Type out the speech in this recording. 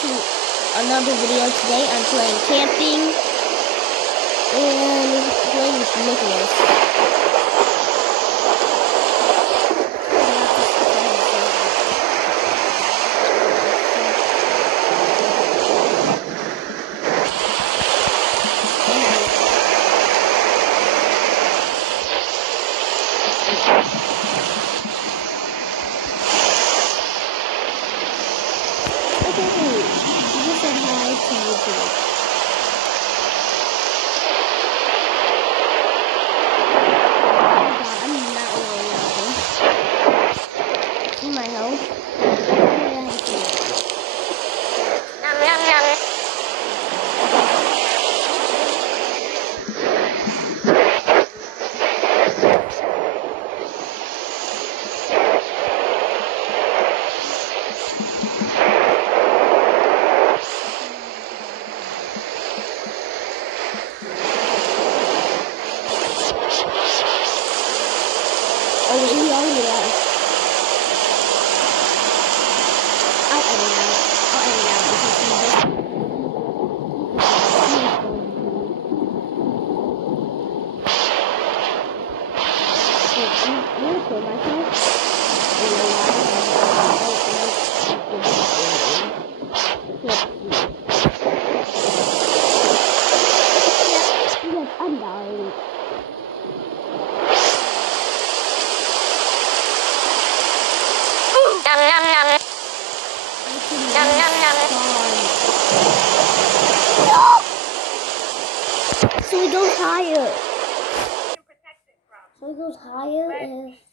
to another video. Today I'm playing camping and playing with Nicholas. Okay, you just said hi to YouTube. Oh god, I'm not really laughing. See my health? Oh, wait, he already left. I'll edit out. Because he just... Wait, I'm gonna kill myself. Yes, I'm dying. So he goes higher. So he goes higher if...